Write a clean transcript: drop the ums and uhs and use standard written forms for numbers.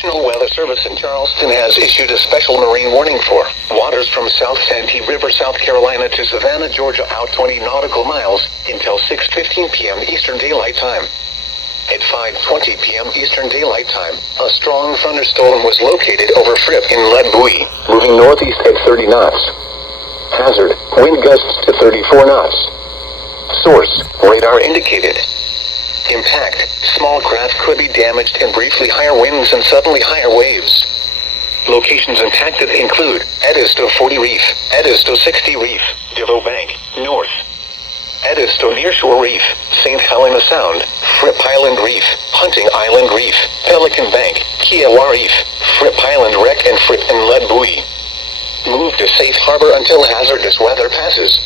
National Weather Service in Charleston has issued a special marine warning for waters from South Santee River, South Carolina to Savannah, Georgia out 20 nautical miles until 6:15 p.m. Eastern Daylight Time. At 5:20 p.m. Eastern Daylight Time, a strong thunderstorm was located over Fripp Inlet Buoy, moving northeast at 30 knots. Hazard, wind gusts to 34 knots. Source, radar indicated. Impact, small craft could be damaged and briefly higher winds and suddenly higher waves. Locations impacted include Edisto 40 Reef, Edisto 60 Reef, Devo Bank, North. Edisto Nearshore Reef, St. Helena Sound, Fripp Island Reef, Hunting Island Reef, Pelican Bank, Kiowa Reef, Fripp Island Wreck and Fripp Inlet Buoy. Move to safe harbor until hazardous weather passes.